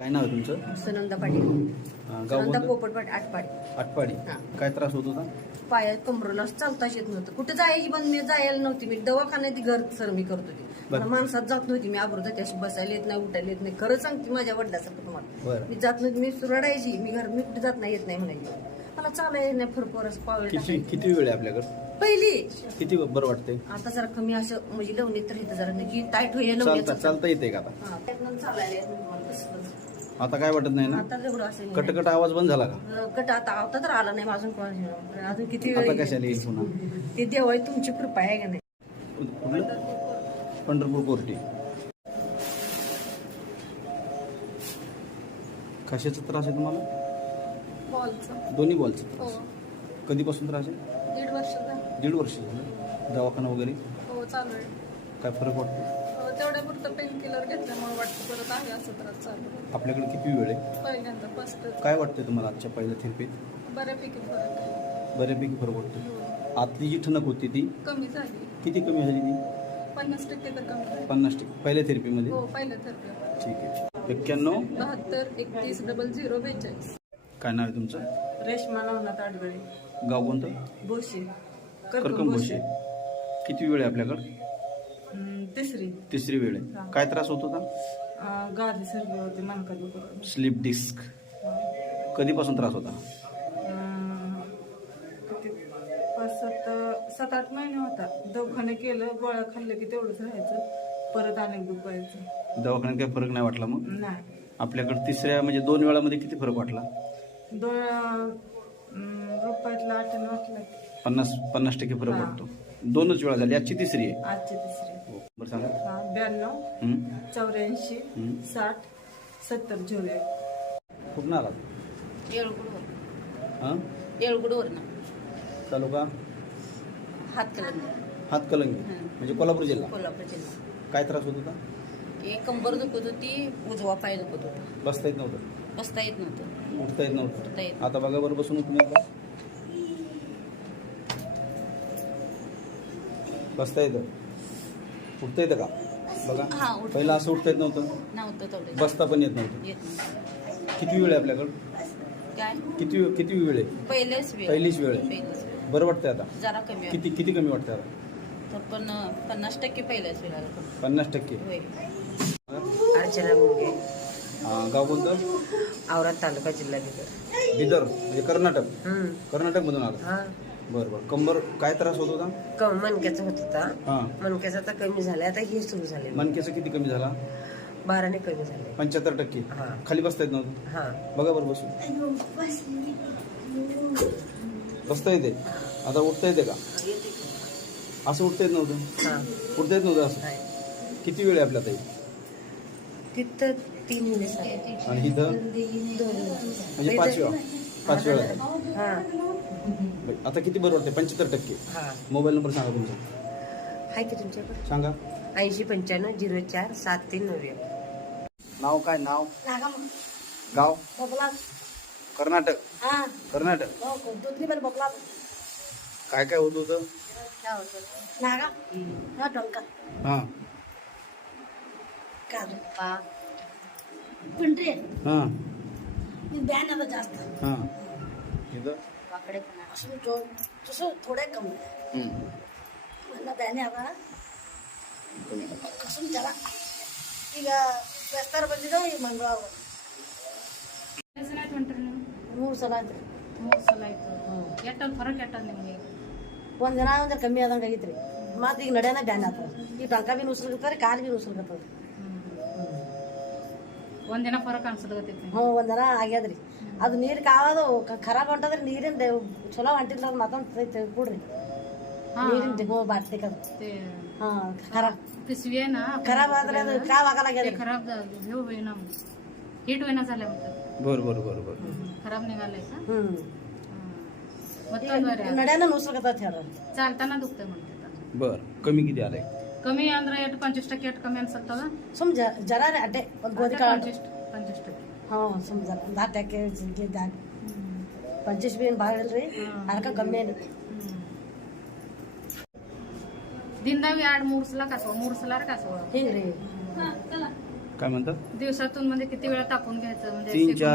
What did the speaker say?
काय नाव आहे तुमचं? सुनंदा पाटील. अं, गाव सुनंदा कोणतं पोपटपाट आटपाडी. आटपाडी. हा. काय त्रास होत होता? पायात कमरेला चालताच येत नव्हतं. कुठे जायची पण मी जायला नव्हती. मी दवाखान्यात घर सर मी करत होती. बरं. मला माणसात जात नव्हती. मी आबरू जाते अशी बसायला येत नाही उठायला येत नाही. खरं सांगते माझ्या वडिलासारखं तुम्हाला. बरं. मी जात नव्हती. मी सुरडायची. मी घर मी कुठे जात नाही येत नाही म्हणायची. मला चालायला येत नाही. फरफर असं पावलं किती टाकायची. किती वेळ आहे आपल्याकडे? पहिली. किती बरं वाटतंय? आता जरा कमी असं म्हणजे लवणी तर इथं जरा की टाईट होईल चालता चालता येते का आता. हा. आता काय वाटत नाही ना? आता एवढं असं कटकट आवाज बंद झाला का? कट आता आता तर आला नाही माझून कोण. अजून किती आता वेळ कशाला येईल पुन्हा? ते देव आहे तुमची कृपा आहे का नाही? कुठलं? पंढरपूर कोर्टी. कशाचा त्रास आहे तुम्हाला? बॉलचं दोन्ही बॉलचा हो. त्रास कधीपासून त्रास आहे? दीड वर्ष झालं. दीड वर्ष झालं? दवाखाना वगैरे? हो चालू आहे. काय फरक वाटतो? अं, तेवढ्या पुरतं पेन किलर घेतल्यामुळे वाटतं परत आहे असं त्रास चालू आहे. आपल्याकडे किती वेळ आहे? पहिल्यांदा फर्स्ट काय वाटतंय तुम्हाला आजच्या पहिल्या थेरपीत? बऱ्यापैकी फरक आहे. बऱ्यापैकी फरक वाटतो हो. आतली जी ठणक होती ती? कमी झाली. किती कमी झाली ती? पन्नास टक्के तर कमी झाली. पन्नास टक्के. पहिल्या थेरपीमध्ये? हो पहिल्या तर ठीक आहे. एक्क्याण्णव? बहात्तर एकतीस डबल झिरो बेचाळीस. काय नाव आहे तुमचं? रेशमा नवनाथ आडगळे गाव कोणतं? बोशी करकम भोसे किती वेळ आहे आपल्याकडे? हम्म, तिसरी. तिसरी वेळ आहे. काय त्रास होत होता? अं, गादी सर्दी होती मनका दुखत स्लीप डिस्क. कधीपासून त्रास होता? अं, किती? पाच सात सात आठ महिने होता. दवाखाने केलं गोळ्या खाल्लं की तेवढंच राहायचं. परत अनेक दुखायचं दवाखान्यात काही फरक नाही वाटला मग? नाही. आपल्याकडे तिसऱ्या म्हणजे दोन वेळामध्ये किती फरक वाटला? दोन रुपयातला आठवण वाटलं पन्नास पन्नास टक्के फरक हा. वाटतो दोनच वेळा झाली. आजची तिसरी आहे. आजची तिसरी हो. बरं सांगा. हा, ब्याण्णव हं? चौऱ्याऐंशी हं. साठ सत्तर झिरो एक. कुठून आलात येळगुडवर. हां? येळगुडवर ना. तालुका? हातकलंग हातकलंगी हं. म्हणजे कोल्हापूर जिल्हा. कोल्हापूर जिल्हा. काय त्रास होत होता? एक कंबर दुखत होती उजवा पाय दुखत होता. बसता येत नव्हतं. बसता येत नव्हतं. उठता येत नव्हतं. उठता येत आता बघा बरं बसून तुम्ही आता. बसता येतं. उठता येतं का? बघा. हा उठ पहिलं असं उठता येत नव्हतं. नव्हतं तेवढं. बसता पण येत नव्हतं. येत नव्हतं. किती वेळ आहे आपल्याकडं? काय? किती किती वेळ आहे? पहिलेच वेळ. पहिलीच वेळ आहे. पहिलेच वेळ. बरं वाटतंय आता. जरा कमी आहे. किती किती कमी वाटतंय आता? तर पण अं, पन्नास टक्के पहिल्याच वेळाला. पन्नास टक्के. होय. हा? अर्चना मुलगे गाव कोणतं? औरत तालुका जिल्हा बिदर. बिदर म्हणजे कर्नाटक? हम्म. कर्नाटक मधून आलं हा. बरं बरं. कंबर काय त्रास होत होता? क- मणक्याचा होत होता. हा. मणक्याचा आता कमी झाला आता हे सुरू झाले मनकेचं किती कमी झाला? बाराने कमी झाले. पंच्याहत्तर टक्के. हा. खाली बसता येत नव्हतं हा. बघा बरं बसून. बसता येते. आता उठता येते का? असं उठता येत नव्हतं? हा. उठता येत नव्हतं असं. किती वेळ आहे आपल्या ताई? तिथं तीन महिने झाले. आणि इथं? म्हणजे पाच वेळा पाच वेळा. हा. बरं, आता किती बरं वाटते पंच्याहत्तर टक्के. हा. मोबाईल नंबर सांगा तुमचा. आहे की तुमच्याकडे? सांगा. ऐंशी पंच्याण्णव झिरो चार सात तीन नव्या नाव काय? नाव? गाव? कर्नाटक. हा. कर्नाटक. पण बघला काय काय होत होतं? नागा. हा डोंका हां का पिंटरे हां मी बॅन आता जास्त हां इथं वाकडे असं जो तसं थोडे कमी हं. मला ಬ್ಯಾನೆ ಅದ ಕಸಮ್ ಜಲ ಈಗ ಬೆಸ್ತಾರ ಬಂದಿದ್ದಾವೆ ಈಗ ಮಂಗಳವಾರ ಮೂರು ಸಲ ಆಯ್ತು ಮೂರು ಸಲ ಆಯ್ತು ಎಟ್ಟಲ್ಲಿ ಫರಕ್ ಎಟ್ಟಲ್ಲಿ ನಿಮಗೆ ಒಂದು ದಿನ ಒಂದು ಕಮ್ಮಿ ಆದಂಗೆ ಆಗೈತ್ರಿ ಮತ್ತೆ ಈಗ ನಡೆಯನ ಬ್ಯಾನ್ ಆಗ್ತದೆ ಈ ಟಂಕ ಬಿ ನುಸ್ಲಿಕತ್ತಾರೆ ಕಾಲು ಬಿ ನುಸ್ಲಿಕತ್ತದ ಒಂದಿನ ಫರಕ್ ಅನ್ಸದಗತ್ತೈತಿ ಹ್ಞೂ ಒಂದಿನ ಆಗ್ಯದ್ರಿ. ಅದು ನೀರು ಕಾವದು ಖರಾಬ್ ಹೊಂಟದ್ರಿ ನೀರಿನ ಚಲೋ ಹೊಂಟಿಲ್ಲ ಅದು ಮತ್ತೊಂದು ತೆಗ್ಬಿಡ್ರಿ ನೀರಿಂದ ಗೋ ಬಾರ್ತಿಕ ಅದು. ಹಾಂ ಖರಾಬ್. ಪಿಸ್ವೇನ ಖರಾಬ್ ಆದ್ರೆ ಅದು ಕಾವ್ ಆಗಲಾಗ್ಯದ ಖರಾಬ್ ಹೇವು ಏನೋ ಹಿಟ್ಟು ಏನೋ ಸಲ ಬೋರ್ ಬೋರ್ ಬೋರ್ ಬೋರ್. ಖರಾಬ್ ನಿಗಾಲೈತ ಹ್ಞೂ ಮತ್ತೊಂದು ನಡೆಯನ ನುಸ್ರಕತ್ತ ಹೇಳ್ರಿ. ಚಾಲ್ತಾನ ದುಕ್ತ म्हणतात बर कमी किती आलंय कमी ಅಂದ್ರೆ ಎಷ್ಟು ಪಂಚಸ್ ಟಕ್ಕೆ ಎಷ್ಟು ಕಮ್ಮಿ ಅನ್ಸತ್ತದ ಸುಮ್ ಜ ಜರ ರೀ ಅಡ್ಡೆ ಒಂದು ಗೋಧಿ ಕಾಳು ಪಂಚಸ್ ಪಂಚಸ್ ಟಕ್ಕೆ ಹಾಂ ಸುಮ್ ಜರ ಒಂದು ಹತ್ತು ಎಕ್ಕೆ ಜಿಂಕೆ ದಾಟ್ ಪಂಚಸ್ ಬಿ ಏನು ಭಾಳ ಇಲ್ರಿ ಅದಕ್ಕೆ ಕಮ್ಮಿ ಏನಿ ದಿನದಾಗ ಎರಡು ಮೂರು ಸಲ ಕಾಸುವ ಮೂರು ಸಲ ಕಾಸುವ ಹಿಂಗೆ ರೀ काय म्हणतात दिवसातून म्हणजे किती वेळा तापून घ्यायचं म्हणजे तीन शेकून चार